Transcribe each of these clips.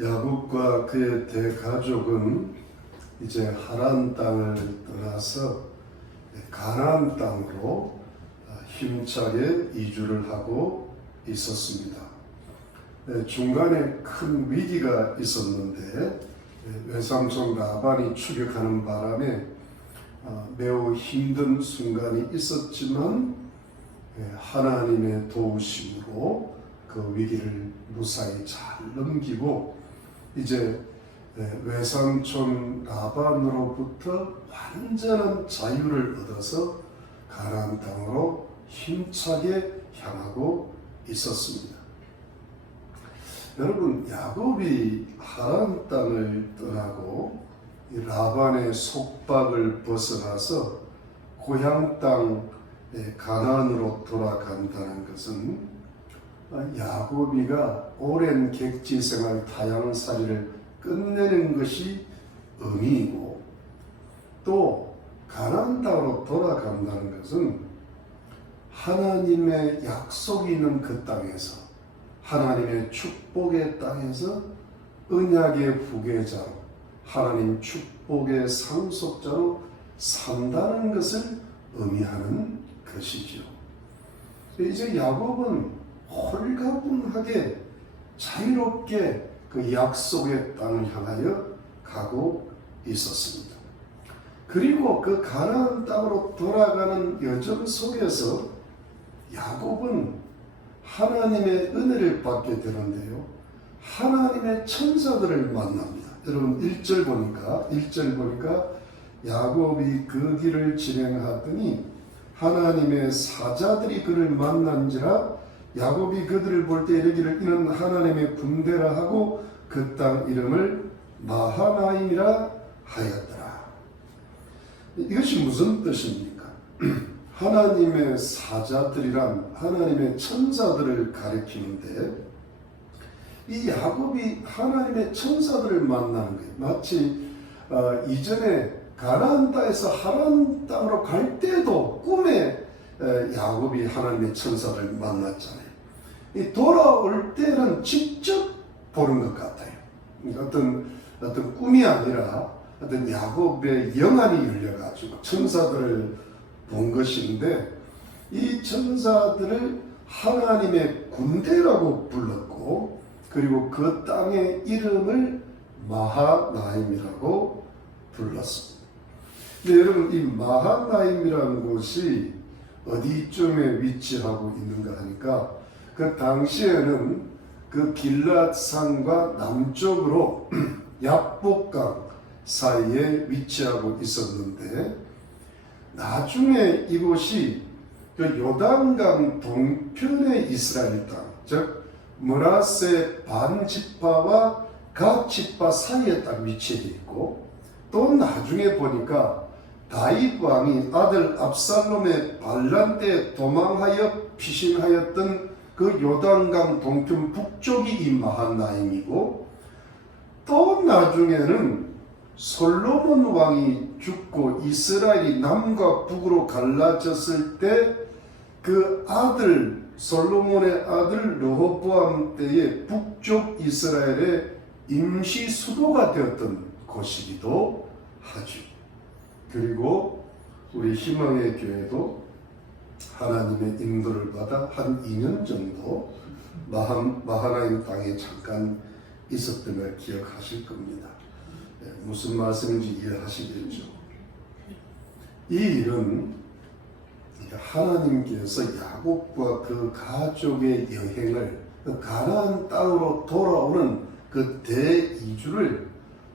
야곱과 그의 대가족은 이제 하란 땅을 떠나서 가나안 땅으로 힘차게 이주를 하고 있었습니다. 중간에 큰 위기가 있었는데 외삼촌 라반이 추격하는 바람에 매우 힘든 순간이 있었지만 하나님의 도우심으로 그 위기를 무사히 잘 넘기고 이제 외삼촌 라반으로부터 완전한 자유를 얻어서 가나안 땅으로 힘차게 향하고 있었습니다. 여러분, 야곱이 하란 땅을 떠나고 라반의 속박을 벗어나서 고향 땅 가나안으로 돌아간다는 것은 야곱이가 오랜 객지 생활 타향살이를 끝내는 것이 의미이고, 또 가나안 땅으로 돌아간다는 것은 하나님의 약속이 있는 그 땅에서, 하나님의 축복의 땅에서 언약의 후계자로, 하나님 축복의 상속자로 산다는 것을 의미하는 것이죠. 이제 야곱은 홀가분하게 자유롭게 그 약속의 땅을 향하여 가고 있었습니다. 그리고 그 가나안 땅으로 돌아가는 여정 속에서 야곱은 하나님의 은혜를 받게 되는데요, 하나님의 천사들을 만납니다. 여러분 1절 보니까 야곱이 그 길을 진행하더니 하나님의 사자들이 그를 만난지라 야곱이 그들을 볼 때 이르기를 이는 하나님의 군대라 하고 그 땅 이름을 마하나임이라 하였더라. 이것이 무슨 뜻입니까? 하나님의 사자들이란 하나님의 천사들을 가리키는데, 이 야곱이 하나님의 천사들을 만나는 거예요. 마치 이전에 가나안 땅에서 하란 땅으로 갈 때도 꿈에 야곱이 하나님의 천사를 만났잖아요. 이 돌아올 때는 직접 보는 것 같아요. 어떤 꿈이 아니라 어떤 야곱의 영안이 열려가지고 천사들을 본 것인데, 이 천사들을 하나님의 군대라고 불렀고, 그리고 그 땅의 이름을 마하나임이라고 불렀습니다. 근데 여러분, 이 마하나임이라는 곳이 어디쯤에 위치하고 있는가 하니까, 그 당시에는 그 길랏산과 남쪽으로 야복강 사이에 위치하고 있었는데, 나중에 이곳이 그 요단강 동편의 이스라엘 땅, 즉 므낫세 반지파와 갓지파 사이에 딱 위치해 있고, 또 나중에 보니까 다윗 왕이 아들 압살롬의 반란 때 도망하여 피신하였던 그 요단강 동편 북쪽이 이 마하나임이고, 또 나중에는 솔로몬 왕이 죽고 이스라엘이 남과 북으로 갈라졌을 때 그 아들 솔로몬의 아들 르호보암 때의 북쪽 이스라엘의 임시 수도가 되었던 곳이기도 하죠. 그리고 우리 희망의 교회도 하나님의 인도를 받아 한 2년 정도 마하나임 땅에 잠깐 있었던 걸 기억하실 겁니다. 무슨 말씀인지 이해하시겠죠? 이 일은 하나님께서 야곱과 그 가족의 여행을, 그 가나안 땅으로 돌아오는 그 대이주를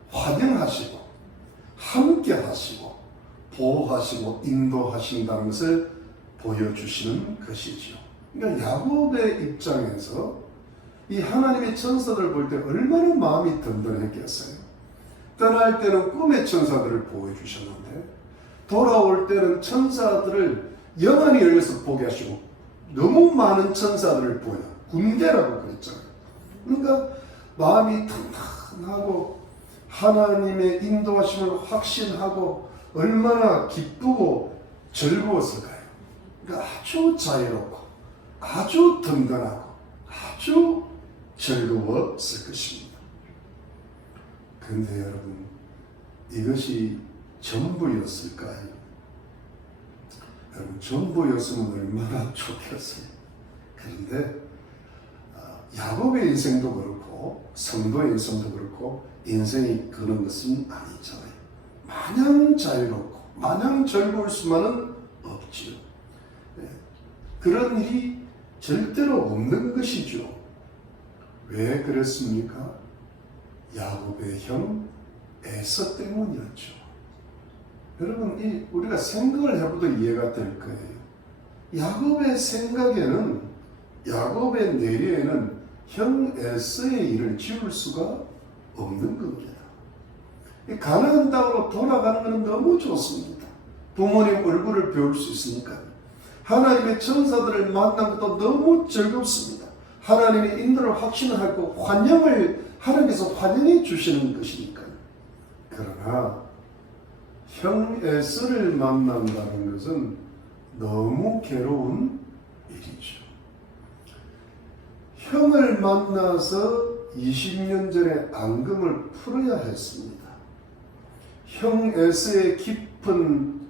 환영하시고 함께 하시고 보호하시고 인도하신다는 것을 보여주시는 것이죠. 그러니까 야곱의 입장에서 이 하나님의 천사들을 볼 때 얼마나 마음이 든든했겠어요. 떠날 때는 꿈의 천사들을 보여주셨는데, 돌아올 때는 천사들을 영안이 열려서 보게 하시고 너무 많은 천사들을 보여, 군대라고 그랬잖아요. 그러니까 마음이 탕탕하고 하나님의 인도하심을 확신하고 얼마나 기쁘고 즐거웠을까요? 그러니까 아주 자유롭고 아주 든든하고 아주 즐거웠을 것입니다. 근데 여러분, 이것이 전부였을까요? 여러분, 전부였으면 얼마나 좋겠어요. 그런데 야곱의 인생도 그렇고 성도의 인생도 그렇고 인생이 그런 것은 아니잖아요. 마냥 자유롭고 마냥 즐거울 수만은 없지요. 그런 일이 절대로 없는 것이죠. 왜 그랬습니까? 야곱의 형 에서 때문이었죠. 여러분, 우리가 생각을 해봐도 이해가 될 거예요. 야곱의 생각에는, 야곱의 내리에는 형 에서의 일을 지울 수가 없는 겁니다. 가나안 땅으로 돌아가는 것은 너무 좋습니다. 부모님 얼굴을 배울 수 있으니까. 하나님의 천사들을 만난 것도 너무 즐겁습니다. 하나님의 인도를 확신하고 환영을 하나님께서 환영해 주시는 것이니까요. 그러나 형 에서를 만난다는 것은 너무 괴로운 일이죠. 형을 만나서 20년 전에 앙금을 풀어야 했습니다. 형 에서의 깊은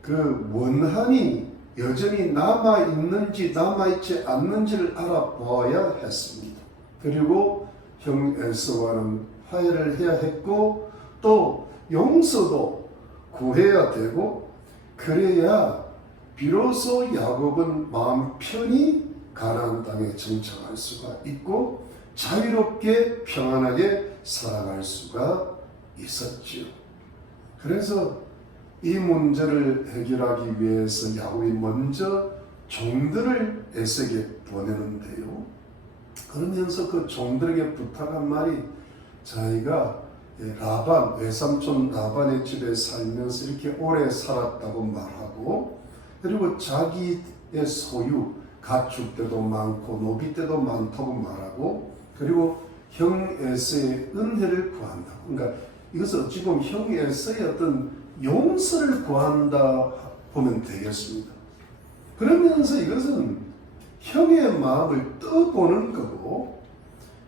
그 원한이 여전히 남아있는지 남아있지 않는지를 알아보아야 했습니다. 그리고 형 에서와는 화해를 해야 했고 또 용서도 구해야 되고, 그래야 비로소 야곱은 마음 편히 가나안 땅에 정착할 수가 있고 자유롭게 평안하게 살아갈 수가 있었지요. 그래서 이 문제를 해결하기 위해서 야곱이 먼저 종들을 에서에게 보내는데요. 그러면서 그 종들에게 부탁한 말이, 자기가 라반, 외삼촌 라반의 집에 살면서 이렇게 오래 살았다고 말하고, 그리고 자기의 소유, 가축 때도 많고 노비 때도 많다고 말하고, 그리고 형 에서의 은혜를 구한다고. 그러니까 이것은 어찌 보면 형 에서의 어떤 용서를 구한다 보면 되겠습니다. 그러면서 이것은 형의 마음을 떠보는 거고,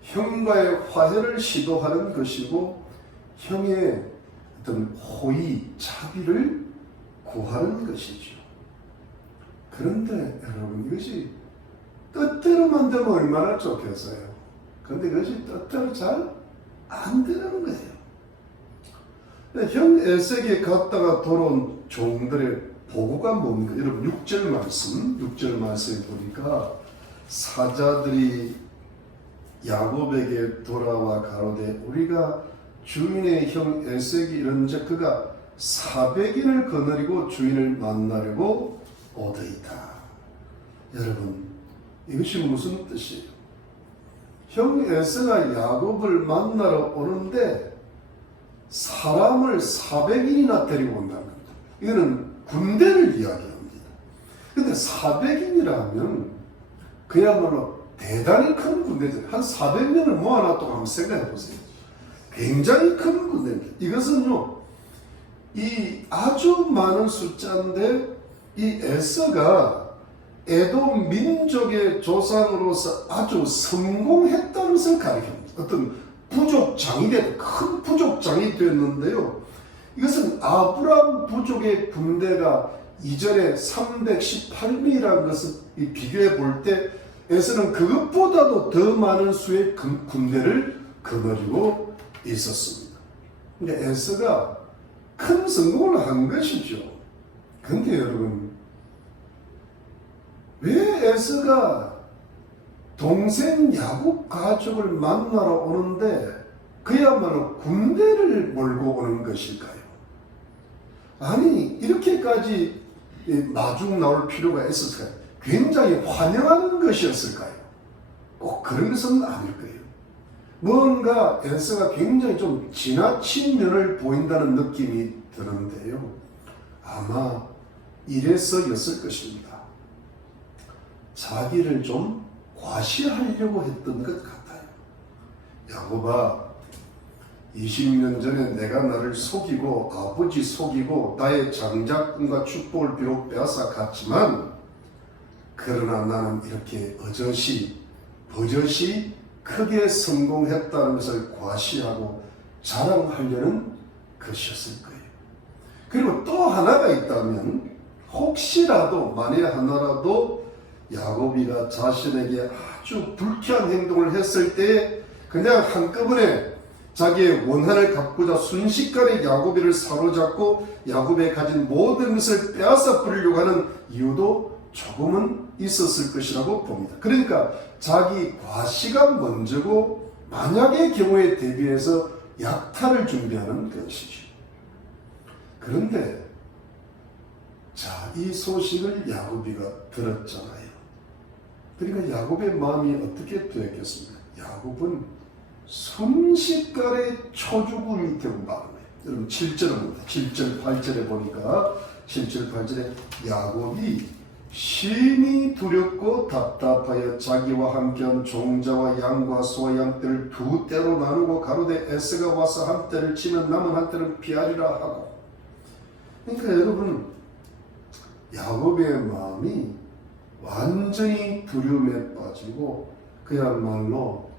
형과의 화해를 시도하는 것이고, 형의 어떤 호의, 자비를 구하는 것이죠. 그런데 여러분, 이것이 뜻대로만 되면 얼마나 좋겠어요. 그런데 이것이 뜻대로 잘 안 되는 거예요. 형 에서에게 갔다가 돌아온 종들의 보고가 뭡니까? 여러분, 6절 말씀에 보니까 사자들이 야곱에게 돌아와 가로되 우리가 주인의 형 에서에게 이른즉 그가 400인을 거느리고 주인을 만나려고 오더이다. 여러분, 이것이 무슨 뜻이에요? 형 에서가 야곱을 만나러 오는데 사람을 400인이나 데리고 온다는 겁니다. 이거는 군대를 이야기합니다. 근데 400인이라면 그야말로 대단히 큰 군대죠. 한 400명을 모아놨다고 한번 생각해 보세요. 굉장히 큰 군대입니다. 이것은요, 이 아주 많은 숫자인데 이 에서가 에돔 민족의 조상으로서 아주 성공했다는 것을 가리킵니다. 어떤 부족장이 큰 부족장이 됐는데요. 이것은 아브람 부족의 군대가 이전에 318명이라는 것을 비교해 볼 때 에서는 그것보다도 더 많은 수의 군대를 거느리고 있었습니다. 근데 에서가 큰 성공을 한 것이죠. 근데 여러분, 왜 에서가 동생 야곱 가족을 만나러 오는데 그야말로 군대를 몰고 오는 것일까요? 아니, 이렇게까지 마중 나올 필요가 있었을까요? 굉장히 환영하는 것이었을까요? 꼭 그런 것은 아닐 거예요. 뭔가 에서가 굉장히 좀 지나친 면을 보인다는 느낌이 드는데요. 아마 이래서였을 것입니다. 자기를 좀 과시하려고 했던 것 같아요. 야곱아, 20년 전에 내가 나를 속이고 아버지 속이고 나의 장자권과 축복을 비록 빼앗아 갔지만, 그러나 나는 이렇게 버젓이 크게 성공했다는 것을 과시하고 자랑하려는 것이었을 거예요. 그리고 또 하나가 있다면 혹시라도 만에 하나라도 야곱이가 자신에게 아주 불쾌한 행동을 했을 때 그냥 한꺼번에 자기의 원한을 갚고자 순식간에 야곱이를 사로잡고 야곱이 가진 모든 것을 빼앗아 버리려고 하는 이유도 조금은 있었을 것이라고 봅니다. 그러니까 자기 과시가 먼저고 만약의 경우에 대비해서 약탈을 준비하는 것이죠. 그런데 자, 이 소식을 야곱이가 들었잖아요. 그러니까 야곱의 마음이 어떻게 되었겠습니까? 야곱은 순식간에 초죽음이 되고 말아요. 여러분 7절입니다. 7절 8절에 보니까 7절 8절에 야곱이 심히 두렵고 답답하여 자기와 함께한 종자와 양과 소와 양떼를 두 떼로 나누고 가로되 에서가 와서 한 떼를 치면 남은 한 떼를 피하리라 하고. 그러니까 여러분 야곱의 마음이 완전히 두려움에 빠지고 그야말로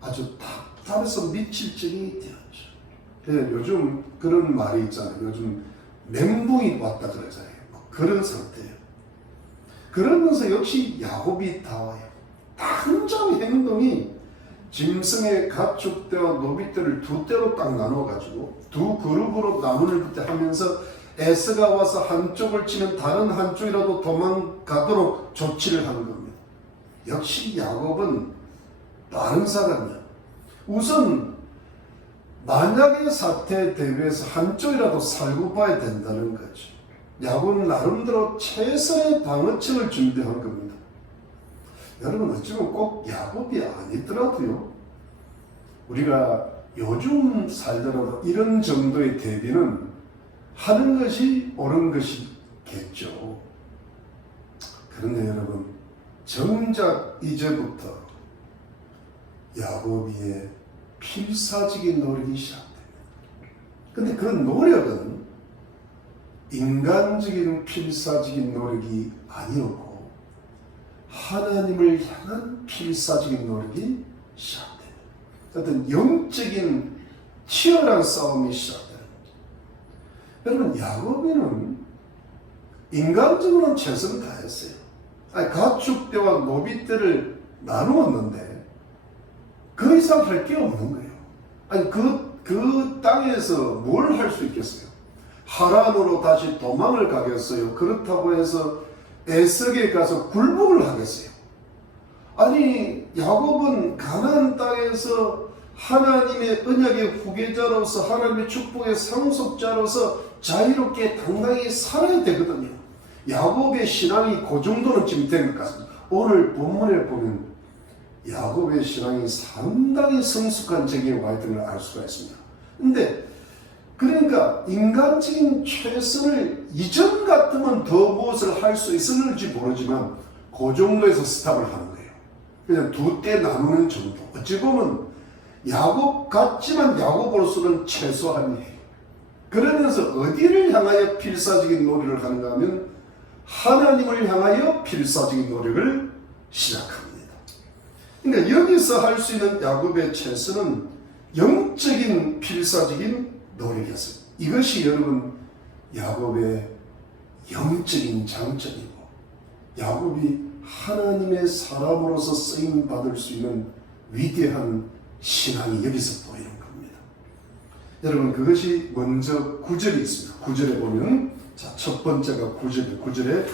아주 답답해서 미칠 정이 되었죠. 요즘 그런 말이 있잖아요. 요즘 멘붕이 왔다 그러잖아요. 그런 상태예요. 그러면서 역시 야곱이 나와요. 당장 행동이 짐승의 가축대와 노비떼를 두 떼로 딱 나눠가지고 두 그룹으로 나누는 듯 하면서 에서가 와서 한쪽을 치면 다른 한쪽이라도 도망가도록 조치를 하는 겁니다. 역시 야곱은 다른 사람이야. 우선 만약의 사태에 대비해서 한쪽이라도 살고 봐야 된다는 거죠. 야곱은 나름대로 최선의 방어책을 준비한 겁니다. 여러분 어쩌면 꼭 야곱이 아니더라도요. 우리가 요즘 살더라도 이런 정도의 대비는 하는 것이 옳은 것이겠죠. 그런데 여러분 정작 이제부터 야곱의 필사적인 노력이 시작됩니다. 그런데 그런 노력은 인간적인 필사적인 노력이 아니었고 하나님을 향한 필사적인 노력이 시작됩니다. 어떤 영적인 치열한 싸움이 시작됩니다. 여러분 야곱이는 인간적으로는 최선을 다했어요. 가축대와 노비떼를 나누었는데 그 이상 할 게 없는 거예요. 아니 그 땅에서 뭘 할 수 있겠어요? 하란으로 다시 도망을 가겠어요? 그렇다고 해서 에석에 가서 굴복을 하겠어요? 아니 야곱은 가나안 땅에서 하나님의 언약의 후계자로서 하나님의 축복의 상속자로서 자유롭게 당당히 살아야 되거든요. 야곱의 신앙이 그 정도는 지금 된 것 같습니다. 오늘 본문에 보면 야곱의 신앙이 상당히 성숙한 적에 와 있던 걸 알 수가 있습니다. 근데 그러니까 인간적인 최선을 이전 같으면 더 무엇을 할 수 있을지 모르지만 그 정도에서 스탑을 하는 거예요. 그냥 두 때 나누는 정도. 어찌 보면 야곱 같지만 야곱으로서는 최소한 해요. 그러면서 어디를 향하여 필사적인 노력을 하는가 하면 하나님을 향하여 필사적인 노력을 시작합니다. 그러니까 여기서 할 수 있는 야곱의 최선은 영적인 필사적인 노력이었어요. 이것이 여러분 야곱의 영적인 장점이고 야곱이 하나님의 사람으로서 쓰임 받을 수 있는 위대한 신앙이 여기서 보이는 겁니다. 여러분 그것이 먼저 9절이 있습니다. 9절에 보면 자, 첫 번째가 9절에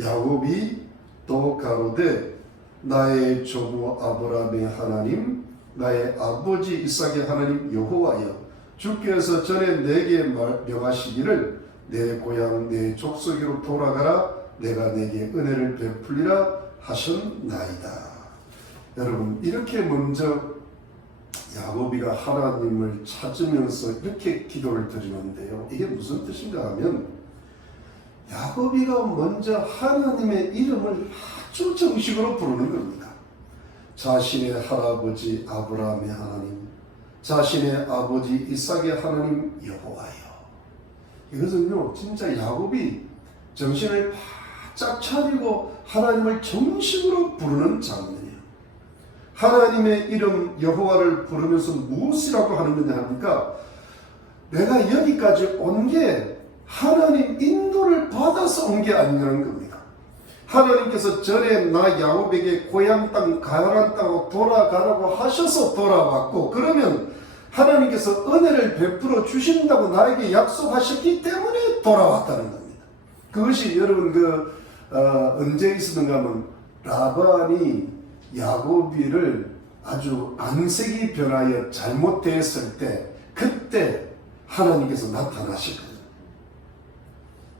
야곱이 또 가로되 나의 조부 아브라함의 하나님 나의 아버지 이삭의 하나님 여호와여 주께서 전에 내게 명하시기를 내 고향 내 족속으로 돌아가라 내가 내게 은혜를 베풀리라 하셨나이다. 여러분 이렇게 먼저 야곱이가 하나님을 찾으면서 이렇게 기도를 드리는데요. 이게 무슨 뜻인가 하면 야곱이가 먼저 하나님의 이름을 아주 정식으로 부르는 겁니다. 자신의 할아버지 아브라함의 하나님, 자신의 아버지 이삭의 하나님 여호와여. 이것은요 진짜 야곱이 정신을 바짝 차리고 하나님을 정식으로 부르는 장면이에요. 하나님의 이름 여호와를 부르면서 무엇이라고 하는 거냐 하니까 내가 여기까지 온 게 하나님 인도를 받아서 온 게 아니라는 겁니다. 하나님께서 전에 나 야곱에게 고향 땅 가나안 땅으로 돌아가라고 하셔서 돌아왔고, 그러면 하나님께서 은혜를 베풀어 주신다고 나에게 약속하셨기 때문에 돌아왔다는 겁니다. 그것이 여러분 언제 있었는가 하면 라반이 야곱이를 아주 안색이 변하여 잘못되었을 때, 그때 하나님께서 나타나셨거든요.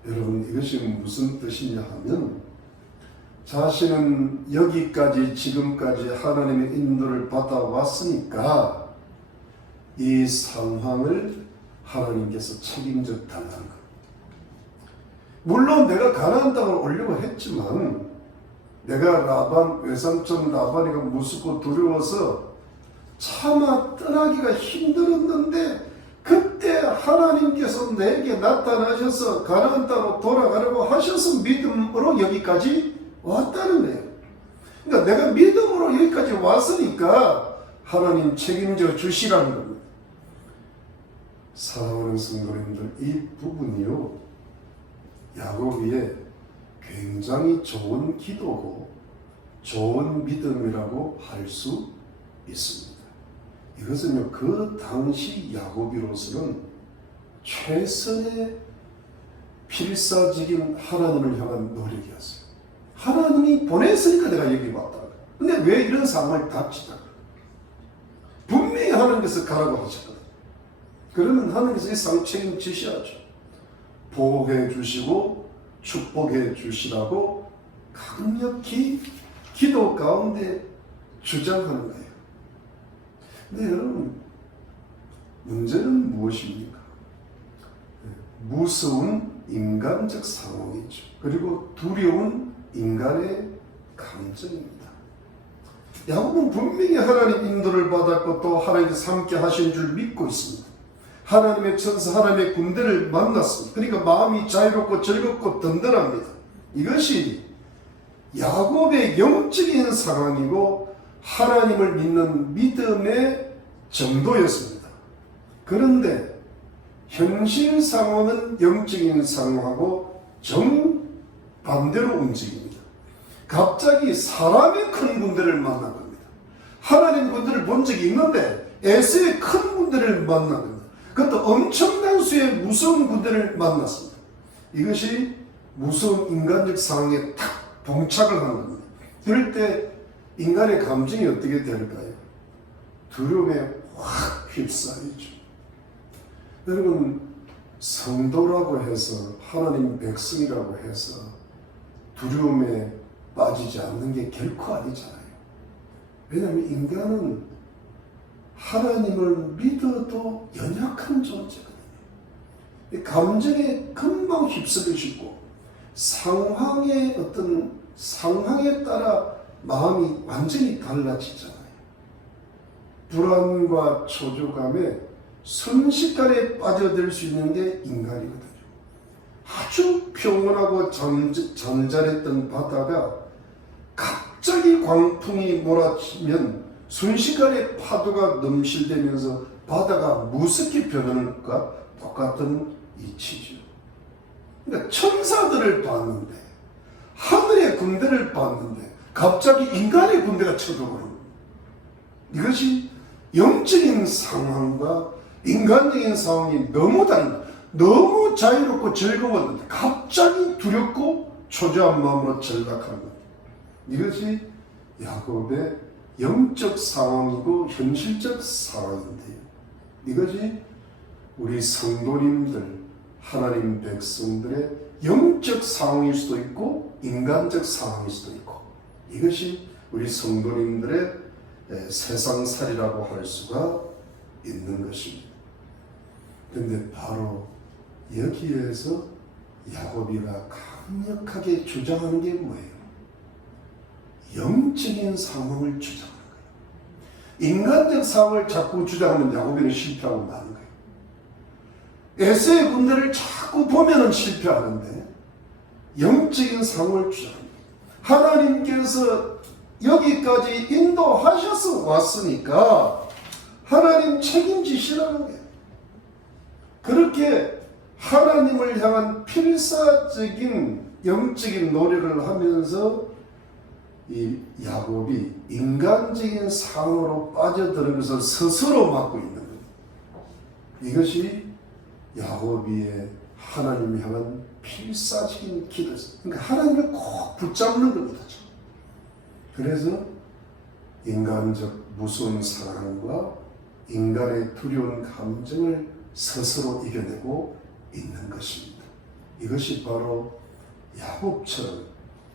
여러분, 이것이 무슨 뜻이냐 하면 자신은 여기까지 지금까지 하나님의 인도를 받아왔으니까 이 상황을 하나님께서 책임져 달라는 겁니다. 물론 내가 가나안 땅을 오려고 했지만 내가 라반, 외삼촌 라반이가 무섭고 두려워서 차마 떠나기가 힘들었는데 그때 하나님께서 내게 나타나셔서 가나안 땅으로 돌아가려고 하셔서 믿음으로 여기까지 왔다는 거예요. 그러니까 내가 믿음으로 여기까지 왔으니까 하나님 책임져 주시라는 겁니다. 사랑하는 성도님들, 이 부분이요, 야곱이의 굉장히 좋은 기도고 좋은 믿음이라고 할 수 있습니다. 이것은요, 그 당시 야곱이로서는 최선의 필사적인 하나님을 향한 노력이었어요. 하나님이 보냈으니까 내가 여기 왔다. 근데 왜 이런 상황을 닥치다? 분명히 하나님께서 가라고 하셨거든요. 그러면 하나님께서 이 상황 책임지셔야죠. 보호해 주시고 축복해 주시라고 강력히 기도 가운데 주장하는 거예요. 근데 여러분, 문제는 무엇입니까? 무서운 인간적 상황이죠. 그리고 두려운 인간의 감정입니다. 야곱은 분명히 하나님 인도를 받았고 또 하나님께서 함께 하신 줄 믿고 있습니다. 하나님의 천사, 하나님의 군대를 만났습니다. 그러니까 마음이 자유롭고 즐겁고 든든합니다. 이것이 야곱의 영적인 상황이고 하나님을 믿는 믿음의 정도였습니다. 그런데 현실 상황은 영적인 상황하고 정반대로 움직입니다. 갑자기 사람의 큰 군대를 만난 겁니다. 하나님 군대를 본 적이 있는데 에서의 큰 군대를 만난 겁니다. 그것도 엄청난 수의 무서운 군대를 만났습니다. 이것이 무서운 인간적 상황에 탁 봉착을 하는 겁니다. 그럴 때 인간의 감정이 어떻게 될까요? 두려움에 확 휩싸이죠. 여러분, 성도라고 해서, 하나님 백성이라고 해서 두려움에 빠지지 않는 게 결코 아니잖아요. 왜냐하면 인간은 하나님을 믿어도 연약한 존재거든요. 감정에 금방 휩쓸리시고 상황에 따라 마음이 완전히 달라지잖아요. 불안과 초조감에 순식간에 빠져들 수 있는 게 인간이거든요. 아주 평온하고 잠잠했던 바다가 갑자기 광풍이 몰아치면 순식간에 파도가 넘실대면서 바다가 무섭게 변하는 것과 똑같은 이치죠. 그러니까 천사들을 봤는데, 하늘의 군대를 봤는데 갑자기 인간의 군대가 쳐들어오는 이것이 영적인 상황과 인간적인 상황이 너무 다른, 너무 자유롭고 즐거웠는데 갑자기 두렵고 초조한 마음으로 전락하는 것. 이것이 야곱의 영적 상황이고 현실적 상황인데요. 이것이 우리 성도님들, 하나님 백성들의 영적 상황일 수도 있고 인간적 상황일 수도 있고, 이것이 우리 성도님들의 세상살이라고 할 수가 있는 것입니다. 그런데 바로 여기에서 야곱이가 강력하게 주장하는 게 뭐예요? 영적인 상황을 주장하는 거예요. 인간적 상황을 자꾸 주장하면 야곱이는 실패하고 마는 거예요. 에서의 군대를 자꾸 보면은 실패하는데 영적인 상황을 주장합니다. 하나님께서 여기까지 인도하셔서 왔으니까 하나님 책임지시라는 거예요. 그렇게 하나님을 향한 필사적인 영적인 노력을 하면서 이 야곱이 인간적인 상으로 빠져드는 것을 스스로 막고 있는 거예요. 이것이 야곱이의 하나님을 향한 필사적인 기도였어요. 그러니까 하나님을 꼭 붙잡는 겁니다. 그래서 인간적 무서운 사랑과 인간의 두려운 감정을 스스로 이겨내고 있는 것입니다. 이것이 바로 야곱처럼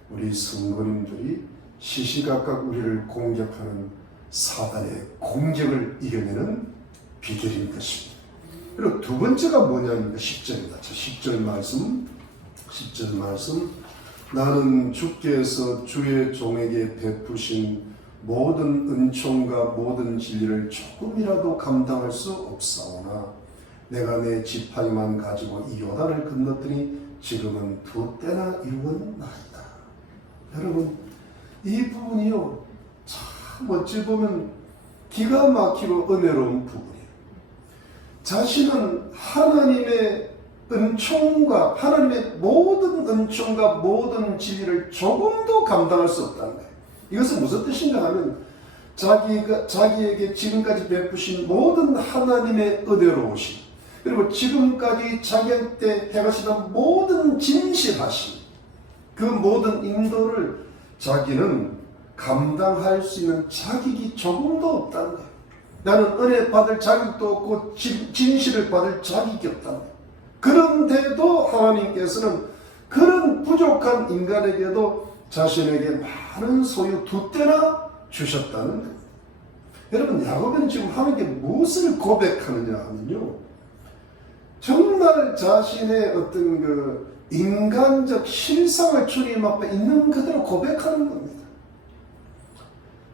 우리 성도님들이 시시각각 우리를 공격하는 사단의 공격을 이겨내는 비결인 것입니다. 그리고 두 번째가 뭐냐면 10절입니다. 10절 말씀 나는 주께서 주의 종에게 베푸신 모든 은총과 모든 진리를 조금이라도 감당할 수 없사오나 내가 내 지팡이만 가지고 이 요단을 건넜더니 지금은 2때나 이루었나이다. 여러분 이 부분이요 참 어찌 보면 기가 막히고 은혜로운 부분이에요. 자신은 하나님의 은총과 하나님의 모든 은총과 모든 진리를 조금도 감당할 수 없다는 거예요. 이것은 무슨 뜻인가 하면 자기에게 지금까지 베푸신 모든 하나님의 은혜로우심 그리고 지금까지 자기한테 행하시던 모든 진실하심 그 모든 인도를 자기는 감당할 수 있는 자격이 조금도 없다는 거예요. 나는 은혜 받을 자격도 없고 진실을 받을 자격이 없다는 거예요. 그런데도 하나님께서는 그런 부족한 인간에게도 자신에게 많은 소유 2때나 주셨다는 겁니다. 여러분 야곱은 지금 하나님께 무엇을 고백하느냐 하면요 정말 자신의 어떤 그 인간적 실상을 주님 앞에 있는 그대로 고백하는 겁니다.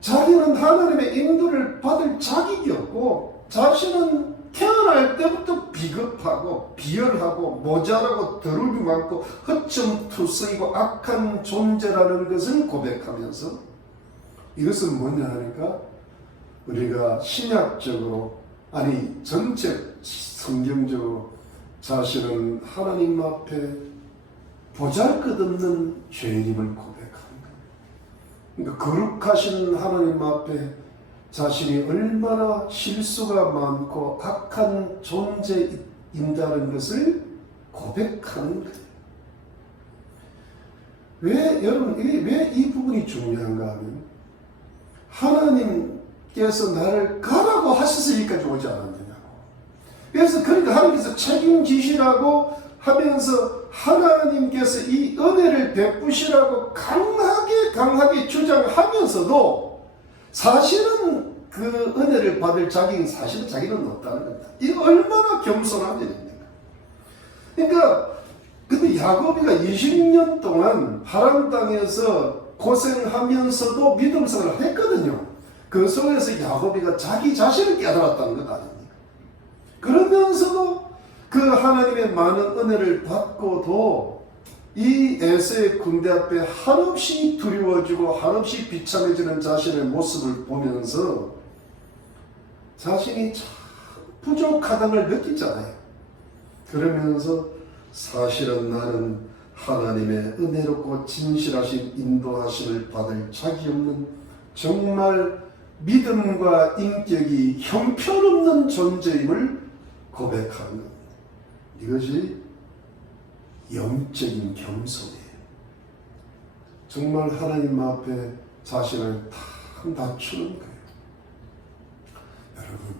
자기는 하나님의 인도를 받을 자격이 없고 자신은 태어날 때부터 비겁하고 비열하고 모자라고 더러움이 많고 허점투성이고 악한 존재라는 것을 고백하면서 이것은 뭐냐 하니까 우리가 신약적으로 아니 전체 성경적으로 자신은 하나님 앞에 보잘것없는 죄인임을 고백하는 거예요. 그러니까 거룩하신 하나님 앞에 자신이 얼마나 실수가 많고 악한 존재인다는 것을 고백하는 거예요. 여러분, 왜 이 부분이 중요한가 하면 하나님께서 나를 가라고 하셔서 여기까지 오지 않았느냐고. 그래서 그러니까 하나님께서 책임지시라고 하면서 하나님께서 이 은혜를 베푸시라고 강하게 주장하면서도 사실은 그 은혜를 받을 자격이 사실은 자기는 없다는 겁니다. 이거 얼마나 겸손한 일입니까? 그러니까 근데 야곱이가 20년 동안 하란 땅에서 고생하면서도 믿음 생활을 했거든요. 그 속에서 야곱이가 자기 자신을 깨달았다는 것 아닙니까? 그러면서도 그 하나님의 많은 은혜를 받고도 이 에서의 군대 앞에 한없이 두려워지고 한없이 비참해지는 자신의 모습을 보면서 자신이 참 부족하다는 걸 느끼잖아요. 그러면서 사실은 나는 하나님의 은혜롭고 진실하신 인도하심을 받을 자격이 없는 정말 믿음과 인격이 형편없는 존재임을 고백하는 겁니다. 이것이 영적인 겸손이에요. 정말 하나님 앞에 자신을 다 낮추는 거예요. 여러분,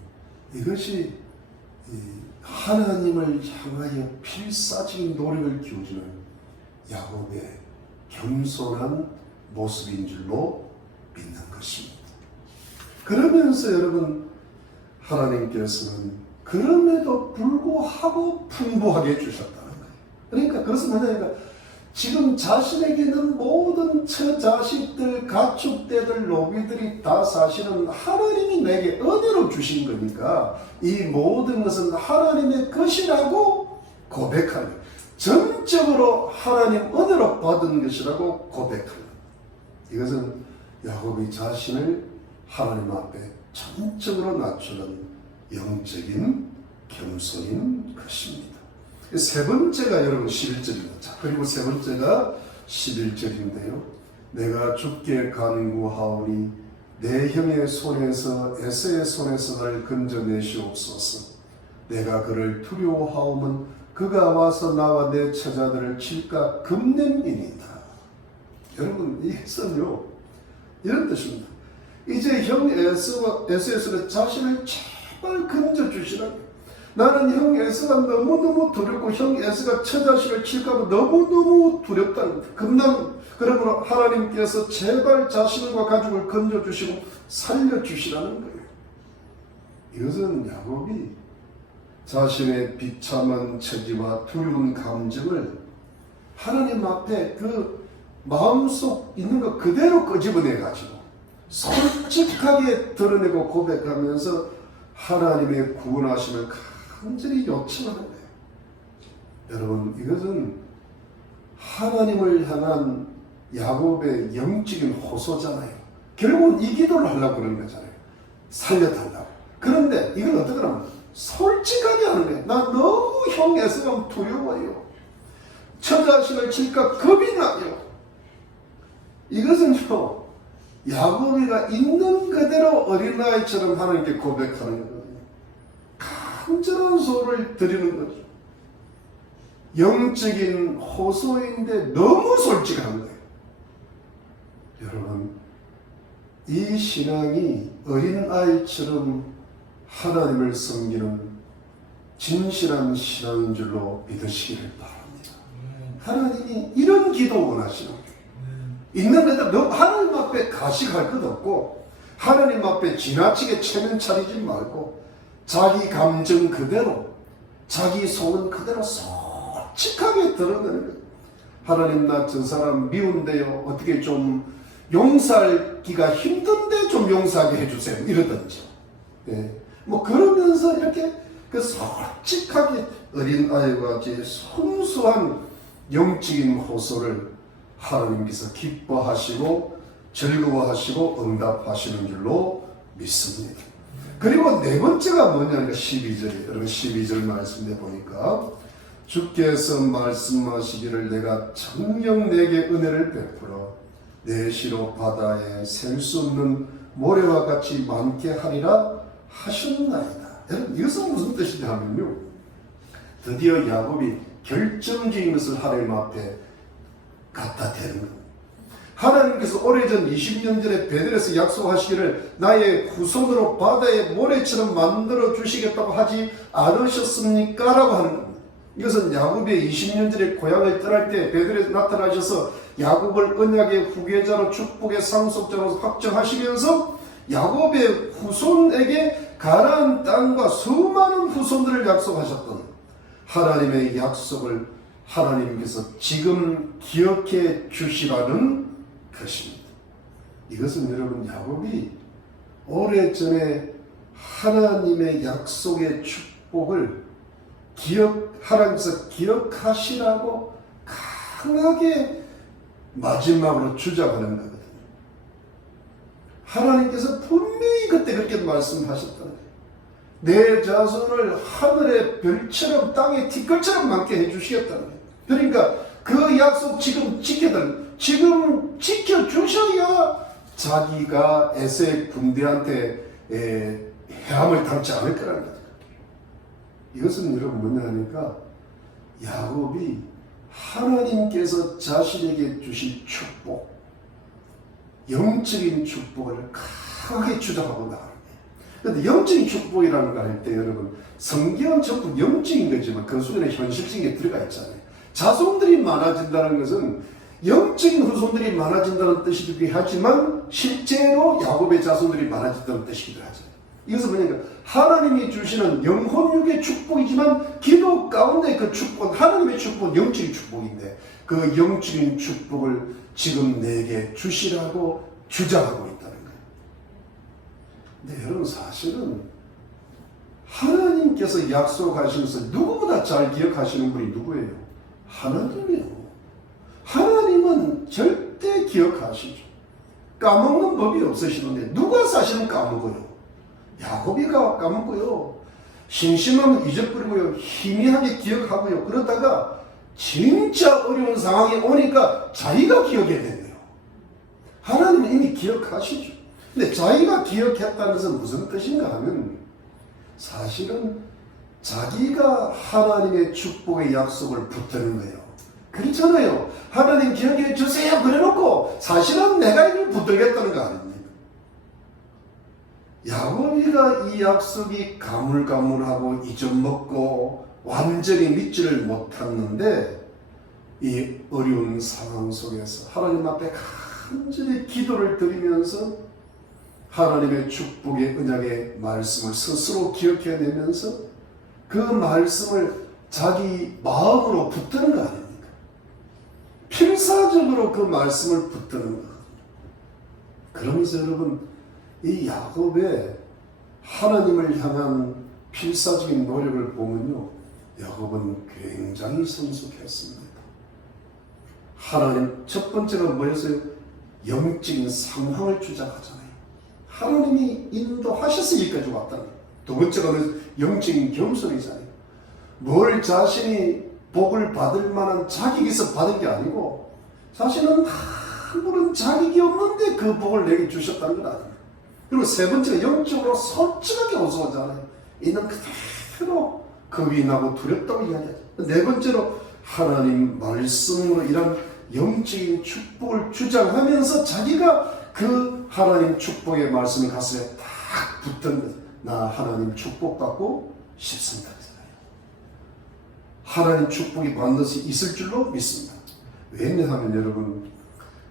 이것이 하나님을 향하여 필사적인 노력을 기울이는 야곱의 겸손한 모습인 줄로 믿는 것입니다. 그러면서 여러분, 하나님께서는 그럼에도 불구하고 풍부하게 해주셨다는 거예요. 그러니까 그것은 뭐냐니까 지금 자신에게는 모든 처자식들, 가축대들, 노비들이 다 사실은 하나님이 내게 은혜로 주신 거니까 이 모든 것은 하나님의 것이라고 고백하는 거예요. 전적으로 하나님 은혜로 받은 것이라고 고백하는 거예요. 이것은 야곱이 자신을 하나님 앞에 전적으로 낮추는 영적인 겸손인 것입니다. 세 번째가 여러분 11절입니다. 자, 그리고 세 번째가 11절인데요. 내가 주께 간구하오니 내 형의 손에서 에서의 손에서 나를 건져내시옵소서. 내가 그를 두려워하오면 그가 와서 나와 내 처자들을 칠까 겁냄이니이다. 여러분 이것은요 이런 뜻입니다. 이제 형 에서에서 자신을 제발 건져주시라. 나는 형 에서가 너무너무 두렵고 형 에서가 처자식을 칠까봐 너무너무 두렵다는 겁니다. 그러므로 하나님께서 제발 자신과 가족을 건져주시고 살려주시라는 거예요. 이것은 야곱이 자신의 비참한 처지와 두려운 감정을 하나님 앞에 그 마음속 있는 것 그대로 끄집어내가지고 솔직하게 드러내고 고백하면서 하나님의 구원하심을 간절히 요청하는 거예요. 여러분 이것은 하나님을 향한 야곱의 영적인 호소잖아요. 결국은 이 기도를 하려고 그러는 거잖아요. 살려달라고. 그런데 이걸 어떻게 하면 솔직하게 하는 거예요. 나 너무 형 에서가 두려워요. 처자식을 칠까 겁이 나요. 이것은요 야곱이가 있는 그대로 어린아이처럼 하나님께 고백하는 거거든요. 간절한 소를 드리는 거죠. 영적인 호소인데 너무 솔직한 거예요. 여러분 이 신앙이 어린아이처럼 하나님을 섬기는 진실한 신앙인 줄로 믿으시기를 바랍니다. 하나님이 이런 기도 원하시는 거예요. 있는 그대로 하나님 앞에 가식할 것 없고 하나님 앞에 지나치게 체면 차리지 말고 자기 감정 그대로 자기 속은 그대로 솔직하게 드러내는 거예요. 하나님 나 저 사람 미운데요 어떻게 좀 용서하기가 힘든데 좀 용서하게 해주세요 이러든지 네. 뭐 그러면서 이렇게 그 솔직하게 어린아이와 같이 순수한 영적인 호소를 하나님께서 기뻐하시고 즐거워하시고 응답하시는 줄로 믿습니다. 그리고 네 번째가 뭐냐니까 12절이에요. 여러분 12절 말씀해 보니까 주께서 말씀하시기를 내가 정녕 내게 은혜를 베풀어 내 시로 바다에 셀 수 없는 모래와 같이 많게 하리라 하셨나이다. 여러분 이것은 무슨 뜻이냐 하면요 드디어 야곱이 결정적인 것을 하나님 앞에 갖다 대는 겁니다. 하나님께서 오래전 20년 전에 베델에서 약속하시기를 나의 후손으로 바다의 모래처럼 만들어 주시겠다고 하지 않으셨습니까? 라고 하는 겁니다. 이것은 야곱의 20년 전에 고향을 떠날 때 베델에서 나타나셔서 야곱을 언약의 후계자로 축복의 상속자로 확정하시면서 야곱의 후손에게 가나안 땅과 수많은 후손들을 약속하셨던 하나님의 약속을 하나님께서 지금 기억해 주시라는 것입니다. 이것은 여러분 야곱이 오래전에 하나님의 약속의 축복을 하나님께서 기억하시라고 강하게 마지막으로 주장하는 거거든요. 하나님께서 분명히 그때 그렇게 말씀하셨다는 거예요. 내 자손을 하늘의 별처럼 땅의 티끌처럼 많게 해주시겠다는 거예요. 그러니까 그 약속 지금 지금 지켜주셔야 자기가 에세 군대한테 해함을 당치 않을 거라는 거죠. 이것은 여러분 뭐냐 하니까 야곱이 하나님께서 자신에게 주신 축복, 영적인 축복을 강하게 주장하고 나갑니다. 그런데 영적인 축복이라는 거 할 때 여러분 성경은 전부 영적인 거지만 그 속에는 현실적인 게 들어가 있잖아요. 자손들이 많아진다는 것은 영적인 후손들이 많아진다는 뜻이기도 하지만 실제로 야곱의 자손들이 많아진다는 뜻이기도 하죠. 이것은 뭐냐면 하나님이 주시는 영혼육의 축복이지만 기도 가운데 그 축복, 하나님의 축복은 영적인 축복인데 그 영적인 축복을 지금 내게 주시라고 주장하고 있다는 거예요. 근데 여러분 사실은 하나님께서 약속하시면서 누구보다 잘 기억하시는 분이 누구예요? 하나님이에요. 하나님은 절대 기억하시죠. 까먹는 법이 없으시는데 누가 사실은 까먹어요? 야곱이가 까먹고요. 심심하면 잊어버리고요. 희미하게 기억하고요. 그러다가 진짜 어려운 상황이 오니까 자기가 기억해야 되네요. 하나님은 이미 기억하시죠. 근데 자기가 기억했다는 것은 무슨 뜻인가 하면 사실은 자기가 하나님의 축복의 약속을 붙드는 거예요. 그렇잖아요. 하나님 기억해 주세요 그래놓고 사실은 내가 이걸 붙들겠다는 거 아닙니까? 야곱이가 이 약속이 가물가물하고 잊어먹고 완전히 믿지를 못했는데 이 어려운 상황 속에서 하나님 앞에 간절히 기도를 드리면서 하나님의 축복의 언약의 말씀을 스스로 기억해내면서 그 말씀을 자기 마음으로 붙드는 거 아닙니까? 필사적으로 그 말씀을 붙드는 거. 그러면서 여러분 이 야곱의 하나님을 향한 필사적인 노력을 보면요, 야곱은 굉장히 성숙했습니다. 하나님 첫 번째가 뭐였어요? 영적인 상황을 주장하잖아요. 하나님이 인도하셔서 여기까지 왔다는 거예요. 두 번째가 영적인 겸손이잖아요. 뭘 자신이 복을 받을 만한 자격에서 받은 게 아니고 자신은 아무런 자격이 없는데 그 복을 내게 주셨다는 건 아닙니다. 그리고 세 번째가 영적으로 솔직하게 호소하잖아요. 있는 그대로 겁이 나고 두렵다고 이야기하죠. 네 번째로 하나님 말씀으로 이런 영적인 축복을 주장하면서 자기가 그 하나님 축복의 말씀이 가슴에 딱 붙은 거예요. 나 하나님 축복받고 싶습니다. 하나님 축복이 반드시 있을 줄로 믿습니다. 왜냐하면 여러분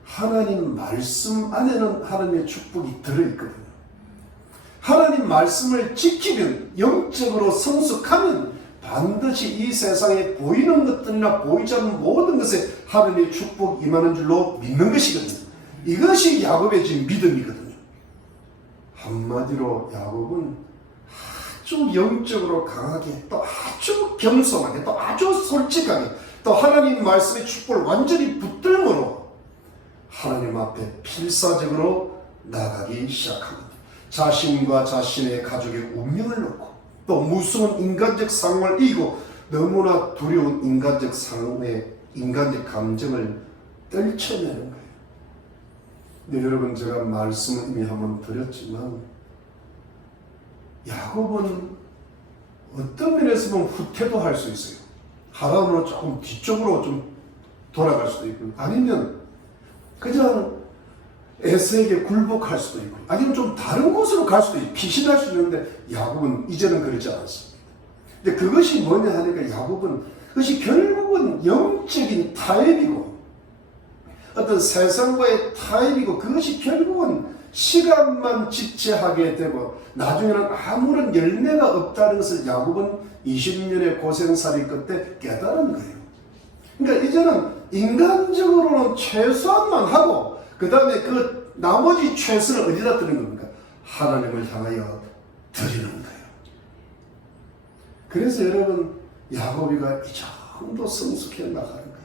하나님 말씀 안에는 하나님의 축복이 들어있거든요. 하나님 말씀을 지키면 영적으로 성숙하면 반드시 이 세상에 보이는 것들이나 보이지 않는 모든 것에 하나님의 축복이 임하는 줄로 믿는 것이거든요. 이것이 야곱의 지금 믿음이거든요. 한마디로 야곱은 아주 영적으로 강하게 또 아주 겸손하게 또 아주 솔직하게 또 하나님 말씀의 축복을 완전히 붙들므로 하나님 앞에 필사적으로 나가기 시작합니다. 자신과 자신의 가족의 운명을 놓고 또 무서운 인간적 상황을 이기고 너무나 두려운 인간적 상황의 인간적 감정을 떨쳐내는 거예요. 근데 여러분 제가 말씀을 이미 한번 드렸지만 야곱은 어떤 면에서 보면 후퇴도 할 수 있어요. 하란으로 조금 뒤쪽으로 좀 돌아갈 수도 있고 아니면 그냥 에서에게 굴복할 수도 있고 아니면 좀 다른 곳으로 갈 수도 있고 피신할 수 있는데 야곱은 이제는 그러지 않습니다. 근데 그것이 뭐냐 하니까 야곱은 그것이 결국은 영적인 타협이고 어떤 세상과의 타협이고 그것이 결국은 시간만 지체하게 되고 나중에는 아무런 열매가 없다는 것을 야곱은 20년의 고생살이 끝에 깨달은 거예요. 그러니까 이제는 인간적으로는 최소한만 하고 그 다음에 그 나머지 최선을 어디다 드리는 겁니까? 하나님을 향하여 드리는 거예요. 그래서 여러분 야곱이가 이 정도 성숙해 나가는 거예요.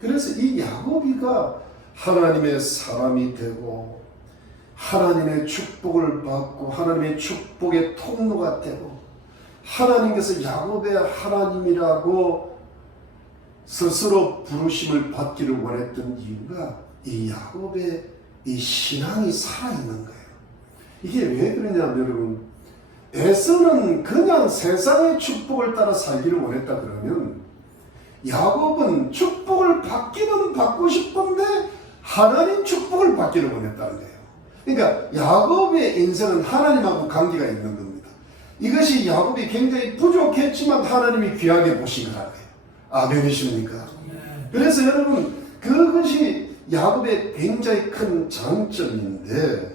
그래서 이 야곱이가 하나님의 사람이 되고 하나님의 축복을 받고 하나님의 축복의 통로가 되고 하나님께서 야곱의 하나님이라고 스스로 부르심을 받기를 원했던 이유가 이 야곱의 이 신앙이 살아있는 거예요. 이게 왜 그러냐면 여러분 에서는 그냥 세상의 축복을 따라 살기를 원했다 그러면 야곱은 축복을 받기는 받고 싶은데 하나님 축복을 받기를 원했다는 거예요. 그러니까 야곱의 인생은 하나님하고 관계가 있는 겁니다. 이것이 야곱이 굉장히 부족했지만 하나님이 귀하게 보신 거라는 거예요. 아멘이십니까? 그래서 여러분 그것이 야곱의 굉장히 큰 장점인데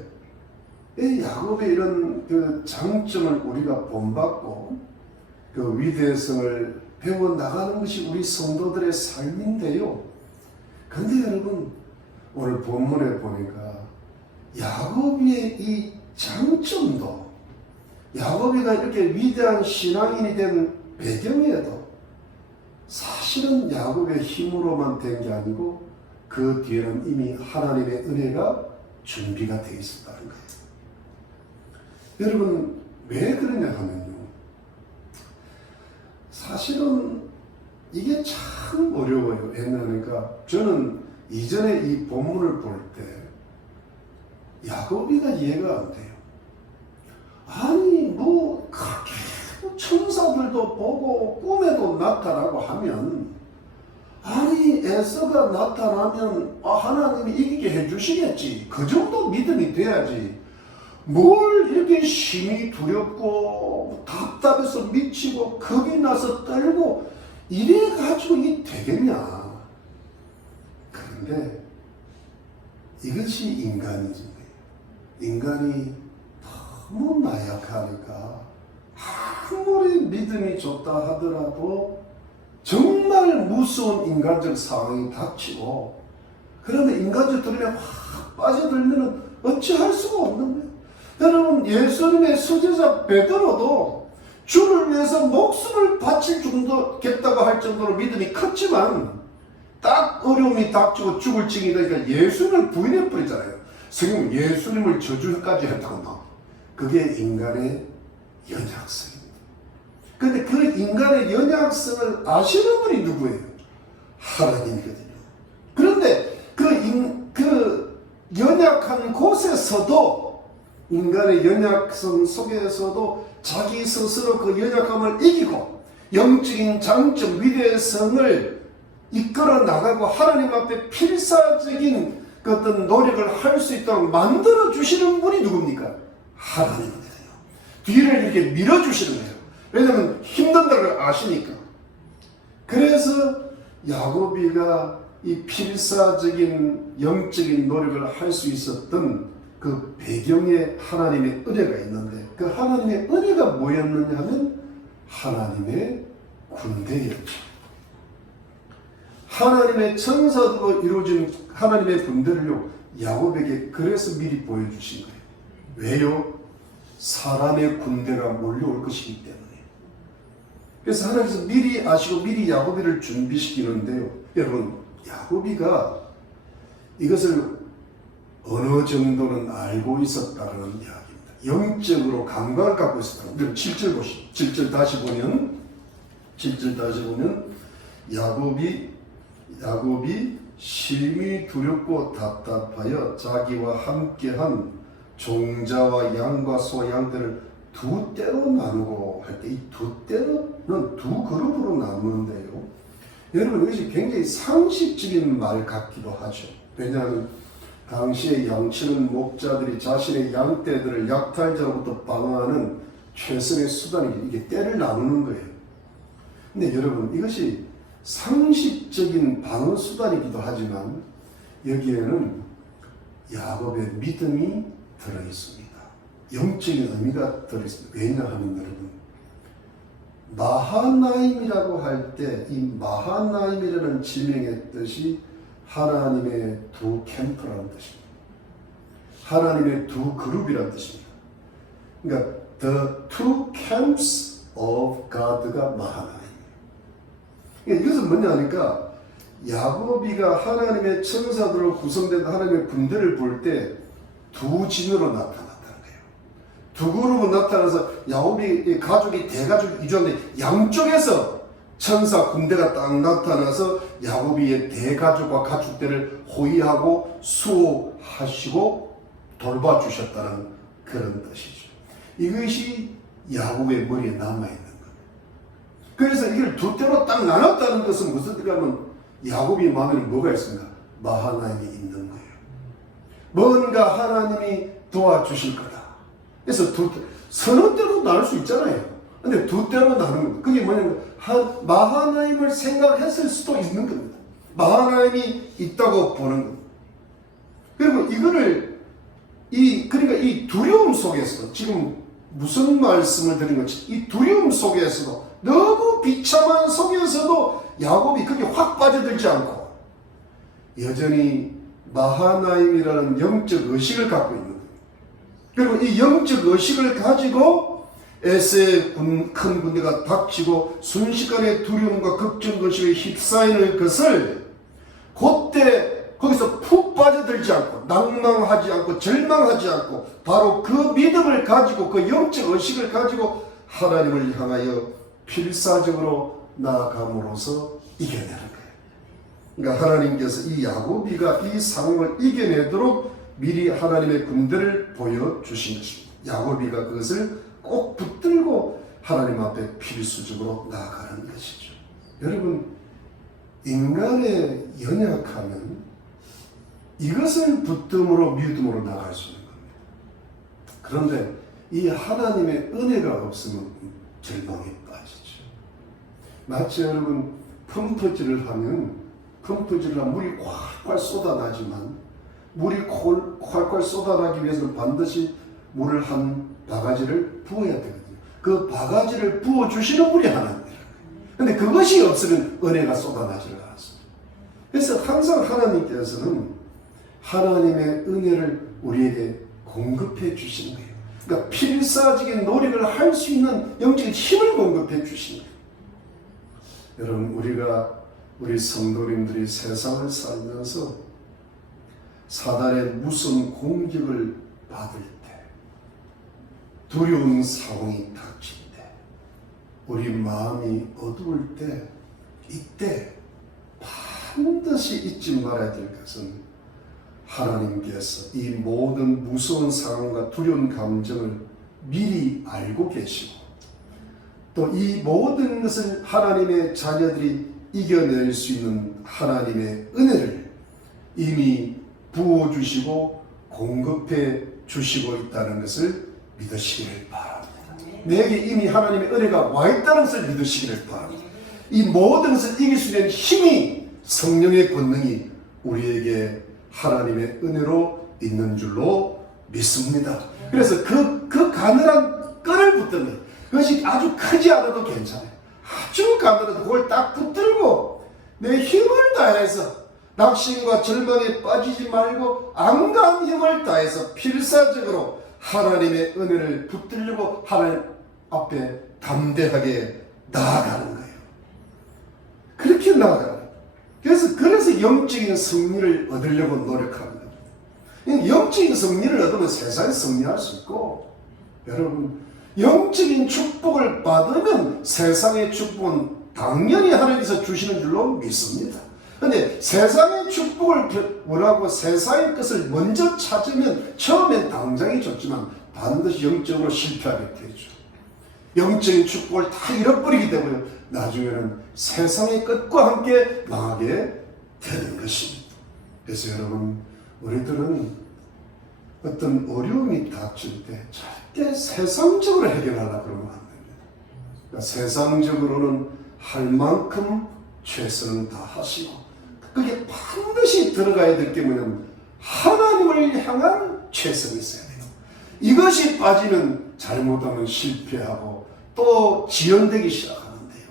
이 야곱의 이런 그 장점을 우리가 본받고 그 위대성을 배워나가는 것이 우리 성도들의 삶인데요. 그런데 여러분 오늘 본문에 보니까 야곱의 이 장점도 야곱이가 이렇게 위대한 신앙인이 된 배경에도 사실은 야곱의 힘으로만 된 게 아니고 그 뒤에는 이미 하나님의 은혜가 준비가 되어 있었다는 거예요. 여러분 왜 그러냐 하면요, 사실은 이게 참 어려워요. 왜냐하니까 저는 이전에 이 본문을 볼 때 야고비가 이해가 안 돼요. 아니 뭐 그렇게 천사들도 보고 꿈에도 나타나고 하면, 아니 에서가 나타나면 하나님이 이기게 해주시겠지, 그 정도 믿음이 돼야지, 뭘 이렇게 심히 두렵고 답답해서 미치고 겁이 나서 떨고 이래 가지고 이게 되겠냐. 그런데 이것이 인간이지. 인간이 너무 나약하니까 아무리 믿음이 좋다 하더라도 정말 무서운 인간적 상황이 닥치고, 그러면 인간적 들음에 확 빠져들면 어찌할 수가 없는 거예요. 여러분 예수님의 수제자 베드로도 주를 위해서 목숨을 바칠 정도겠다고 할 정도로 믿음이 컸지만 딱 어려움이 닥치고 죽을 징이 되니까 예수님을 부인해 버리잖아요. 성경은 예수님을 저주까지 했다고 나옵니다. 그게 인간의 연약성입니다. 그런데 그 인간의 연약성을 아시는 분이 누구예요? 하나님이거든요. 그런데 그 연약한 곳에서도, 인간의 연약성 속에서도 자기 스스로 그 연약함을 이기고 영적인 장점, 위대성을 이끌어 나가고 하나님 앞에 필사적인 그 어떤 노력을 할 수 있도록 만들어 주시는 분이 누굽니까? 하나님이거든요. 뒤를 이렇게 밀어 주시는 거예요. 왜냐하면 힘든다는 걸 아시니까. 그래서 야고비가 이 필사적인 영적인 노력을 할 수 있었던 그 배경에 하나님의 은혜가 있는데, 그 하나님의 은혜가 뭐였느냐 하면 하나님의 군대였죠. 하나님의 천사들로 이루어진 하나님의 군대를요, 야곱에게 그래서 미리 보여주신 거예요. 왜요? 사람의 군대가 몰려올 것이기 때문에. 그래서 하나님께서 미리 아시고 미리 야곱이를 준비시키는데요, 여러분 야곱이가 이것을 어느 정도는 알고 있었다는 이야기입니다. 영적으로 감각을 갖고 있었다는. 그럼 7절 보시죠. 7절 다시 보면 야곱이 심히 두렵고 답답하여 자기와 함께한 종자와 양과 소 양들을 두 떼로 나누고 할 때, 이 두 떼로는 두 그룹으로 나누는데요, 여러분 이것이 굉장히 상식적인 말 같기도 하죠. 왜냐하면 당시의 양치는 목자들이 자신의 양떼들을 약탈자로부터 방어하는 최선의 수단이 이게 떼를 나누는 거예요. 근데 여러분 이것이 상식적인 방어 수단이기도 하지만 여기에는 야곱의 믿음이 들어있습니다. 영적인 의미가 들어있습니다. 왜냐하면 여러분, 마하나임이라고 할 때 이 마하나임이라는 지명의 뜻이 하나님의 두 캠프라는 뜻입니다. 하나님의 두 그룹이라는 뜻입니다. 그러니까 the two camps of God가 마하나임이에요. 그러니까 이것은 뭐냐 하니까, 야곱이가 하나님의 천사들로 구성된 하나님의 군대를 볼 때 두 진으로 나타났다는 거예요. 두 그룹은 나타나서 야곱이 가족이 대가족 이주한데 양쪽에서 천사 군대가 딱 나타나서 야곱이의 대가족과 가축들을 호위하고 수호하시고 돌봐주셨다는 그런 뜻이죠. 이것이 야곱의 머리에 남아있는 겁니다. 그래서 이걸 두 때로 딱 나눴다는 것은 무슨 뜻이냐면, 야곱이 마음에는 뭐가 있습니까? 마하나임이 있는 거예요. 뭔가 하나님이 도와주실 거다. 그래서 서너 때로 나눌 수 있잖아요. 근데 두 때로 나누는 겁니다. 그게 뭐냐면 마하나임을 생각했을 수도 있는 겁니다. 마하나임이 있다고 보는 겁니다. 그리고 이거를 그러니까 이 두려움 속에서 지금 무슨 말씀을 드린 건지, 이 두려움 속에서도 너무 비참한 속에서도 야곱이 그게 확 빠져들지 않고 여전히 마하나임이라는 영적 의식을 갖고 있는 거예요. 그리고 이 영적 의식을 가지고 에세의 큰 군대가 닥치고 순식간에 두려움과 걱정 것이 휩싸이는 것을 그때 거기서 푹 빠져들지 않고 낭망하지 않고 절망하지 않고 바로 그 믿음을 가지고 그 영적 의식을 가지고 하나님을 향하여 필사적으로 나아감으로써 이겨내는 거예요. 그러니까 하나님께서 이 야고비가 이 상황을 이겨내도록 미리 하나님의 군대를 보여주신 것입니다. 야고비가 그것을 꼭 붙들고 하나님 앞에 필수적으로 나아가는 것이죠. 여러분, 인간의 연약함은 이것을 붙듦으로 믿음으로 나갈 수 있는 겁니다. 그런데 이 하나님의 은혜가 없으면 절망에 빠지죠. 마치 여러분 펌프질을 하면 물이 콸콸 쏟아나지만 물이 콸콸 쏟아나기 위해서는 반드시 물을 한 바가지를 부어야 되거든요. 그 바가지를 부어주시는 분이 하나님이에요. 근데 그것이 없으면 은혜가 쏟아나지 않았습니다. 그래서 항상 하나님께서는 하나님의 은혜를 우리에게 공급해 주시는 거예요. 그러니까 필사적인 노력을 할 수 있는 영적인 힘을 공급해 주시는 거예요. 여러분, 우리 성도님들이 세상을 살면서 사단의 무슨 공격을 받을 때, 두려운 상황이 닥칠 때, 우리 마음이 어두울 때, 이때 반드시 잊지 말아야 될 것은 하나님께서 이 모든 무서운 상황과 두려운 감정을 미리 알고 계시고 또 이 모든 것을 하나님의 자녀들이 이겨낼 수 있는 하나님의 은혜를 이미 부어주시고 공급해 주시고 있다는 것을 믿으시기를 바랍니다. 내게 이미 하나님의 은혜가 와 있다는 것을 믿으시기를 바랍니다. 이 모든 것을 이길 수 있는 힘이 성령의 권능이 우리에게 하나님의 은혜로 있는 줄로 믿습니다. 그래서 그 가늘한 끈을 붙드는 그것이 아주 크지 않아도 괜찮아요. 아주 가늘어도 그걸 딱 붙들고 내 힘을 다해서 낙심과 절망에 빠지지 말고 안간 힘을 다해서 필사적으로 하나님의 은혜를 붙들려고 하나님 앞에 담대하게 나아가는 거예요. 그렇게 나아가는 거예요. 그래서 영적인 승리를 얻으려고 노력하는 거예요. 영적인 승리를 얻으면 세상에 승리할 수 있고, 여러분, 영적인 축복을 받으면 세상의 축복은 당연히 하나님께서 주시는 줄로 믿습니다. 그런데 세상의 축복을 원하고 세상의 것을 먼저 찾으면 처음엔 당장이 좋지만 반드시 영적으로 실패하게 되죠. 영적인 축복을 다 잃어버리기 때문에 나중에는 세상의 것과 함께 망하게 되는 것입니다. 그래서 여러분, 우리들은 어떤 어려움이 닥칠 때 절대 세상적으로 해결하려고 그러면 안 됩니다. 그러니까 세상적으로는 할 만큼 최선을 다하시고 그게 반드시 들어가야 될 게 뭐냐면 하나님을 향한 최선이 있어야 돼요. 이것이 빠지면 잘못하면 실패하고 또 지연되기 시작하는데요.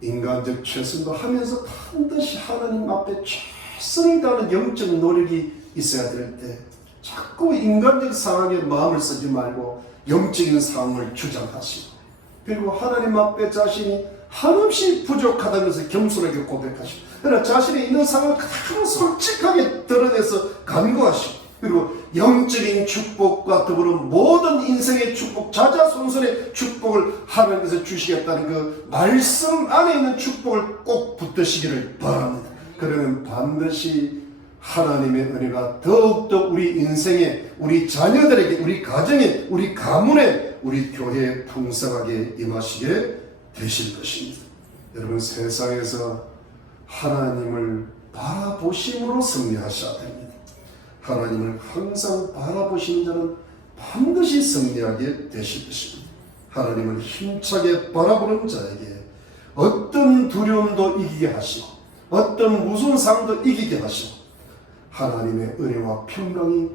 인간적 최선도 하면서 반드시 하나님 앞에 최선을 다하는 영적 노력이 있어야 될 때 자꾸 인간적 상황에 마음을 쓰지 말고 영적인 상황을 주장하시고 그리고 하나님 앞에 자신이 한없이 부족하다는 것을 겸손하게 고백하시고 그러나 자신이 있는 상황을 가장 솔직하게 드러내서 간구하시고 그리고 영적인 축복과 더불어 모든 인생의 축복, 자자손손의 축복을 하나님께서 주시겠다는 그 말씀 안에 있는 축복을 꼭 붙드시기를 바랍니다. 그러면 반드시 하나님의 은혜가 더욱더 우리 인생에, 우리 자녀들에게, 우리 가정에, 우리 가문에, 우리 교회에 풍성하게 임하시게 되실 것입니다. 여러분, 세상에서 하나님을 바라보심으로 승리하셔야 됩니다. 하나님을 항상 바라보시는 자는 반드시 승리하게 되실 것입니다. 하나님을 힘차게 바라보는 자에게 어떤 두려움도 이기게 하시고 어떤 무서운 상황도 이기게 하시고 하나님의 은혜와 평강이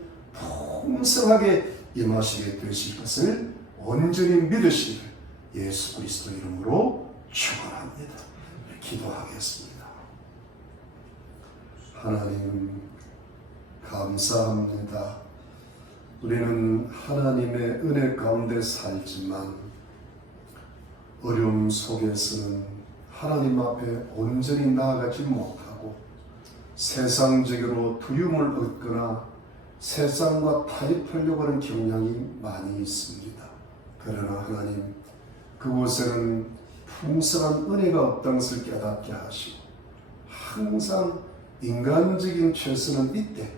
풍성하게 임하시게 되실 것을 온전히 믿으시기를 예수 그리스도 이름으로 축원합니다. 기도하겠습니다. 하나님 감사합니다. 우리는 하나님의 은혜 가운데 살지만 어려움 속에서는 하나님 앞에 온전히 나아가지 못하고 세상적으로 두려움을 얻거나 세상과 타협하려고 하는 경향이 많이 있습니다. 그러나 하나님, 그곳에는 풍성한 은혜가 없다는 것을 깨닫게 하시고 항상 인간적인 최선은 이때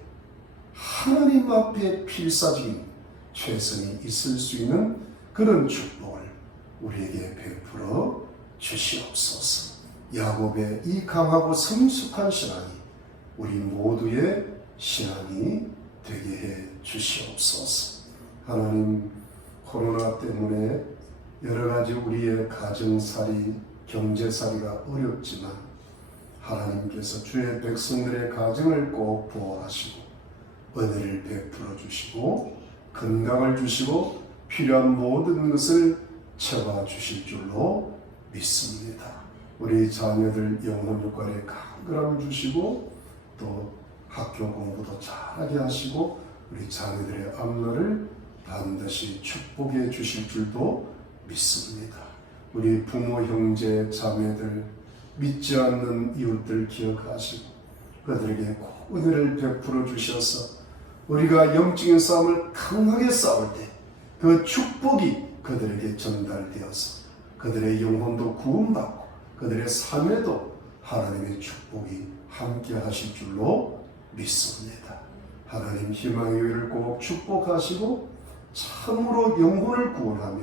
하나님 앞에 필사적인 최선이 있을 수 있는 그런 축복을 우리에게 베풀어 주시옵소서. 야곱의 이 강하고 성숙한 신앙이 우리 모두의 신앙이 되게 해 주시옵소서. 하나님, 코로나 때문에 여러 가지 우리의 가정살이, 경제살이가 어렵지만 하나님께서 주의 백성들의 가정을 꼭 보호하시고 은혜를 베풀어 주시고 건강을 주시고 필요한 모든 것을 채워 주실 줄로 믿습니다. 우리 자녀들 영혼 육관에 강건함 주시고 또 학교 공부도 잘하게 하시고 우리 자녀들의 앞날을 반드시 축복해 주실 줄도 믿습니다. 우리 부모, 형제, 자매들, 믿지 않는 이웃들 기억하시고 그들에게 꼭 은혜를 베풀어 주셔서 우리가 영적인 싸움을 강하게 싸울 때 그 축복이 그들에게 전달되어서 그들의 영혼도 구원받고 그들의 삶에도 하나님의 축복이 함께 하실 줄로 믿습니다. 하나님, 희망의 교회를 꼭 축복하시고 참으로 영혼을 구원하며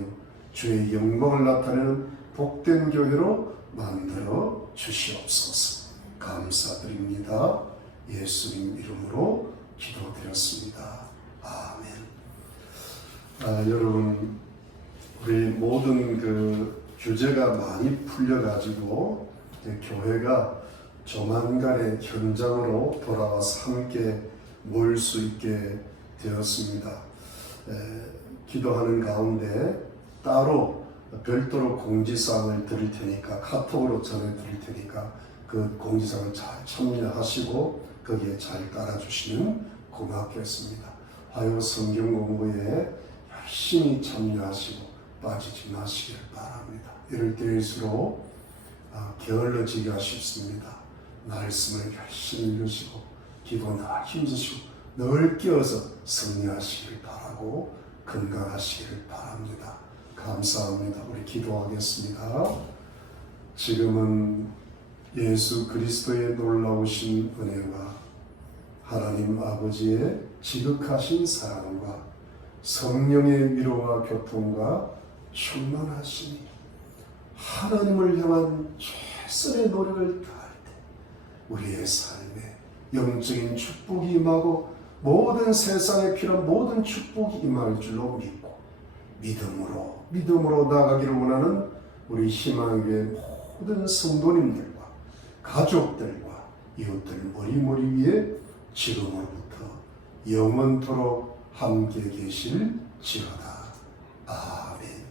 주의 영광을 나타내는 복된 교회로 만들어 주시옵소서. 감사드립니다. 예수님 이름으로 기도드렸습니다. 아멘. 여러분, 우리 모든 그 규제가 많이 풀려가지고 교회가 조만간에 현장으로 돌아와서 함께 모일 수 있게 되었습니다. 기도하는 가운데 따로 별도로 공지사항을 드릴 테니까 카톡으로 전해드릴 테니까 그 공지사항을 잘 참여하시고 거기에 잘 따라주시면 고맙겠습니다. 화요 성경 공부에 열심히 참여하시고 빠지지 마시길 바랍니다. 이럴 때일수록 게을러지기가 쉽습니다. 말씀을 열심히 읽으시고 기도 늘 힘쓰시고 늘 끼어서 승리하시길 바라고 건강하시길 바랍니다. 감사합니다. 우리 기도하겠습니다. 지금은 예수 그리스도의 놀라우신 은혜와 하나님 아버지의 지극하신 사랑과 성령의 위로와 교통과 충만하심이 하나님을 향한 최선의 노력을 다할 때 우리의 삶에 영적인 축복이 임하고 모든 세상에 필요한 모든 축복이 임할 줄로 믿고 믿음으로 나아가기를 원하는 우리 희망교회 모든 성도님들과 가족들과 이웃들 머리 위에 지금으로부터 영원토록 함께 계실지어다. 아멘.